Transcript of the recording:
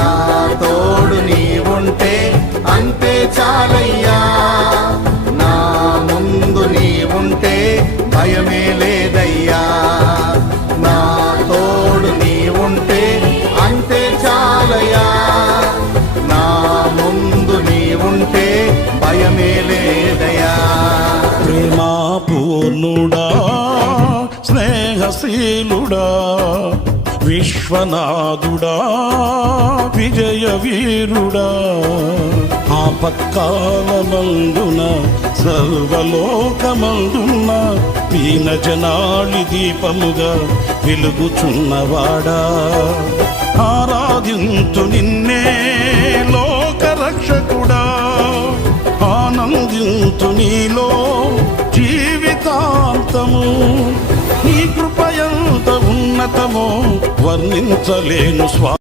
నా తోడు నీవుంటే అంతే చాలయ్యా, నా ముందు నీవుంటే భయమే లేదయ్యా, నా తోడు నీవుంటే అంతే చాలయ్యా, నా ముందు నీవుంటే భయమే లేదయ్యా. ప్రేమా పూర్ణుడా, స్నేహశీలుడా, విశ్వనాథుడా, విజయ వీరుడా, ఆపత్కాలమందున సర్వలోకమందున దీన జనాళి దీపముగా వెలుగుచున్నవాడా, ఆరాధించు నిన్నే లోకరక్షకుడా, ఆనందించు నీలో జీవితాంతము, నీ కృప ఎంత ఉన్నతమో వర్ణించలేను స్వా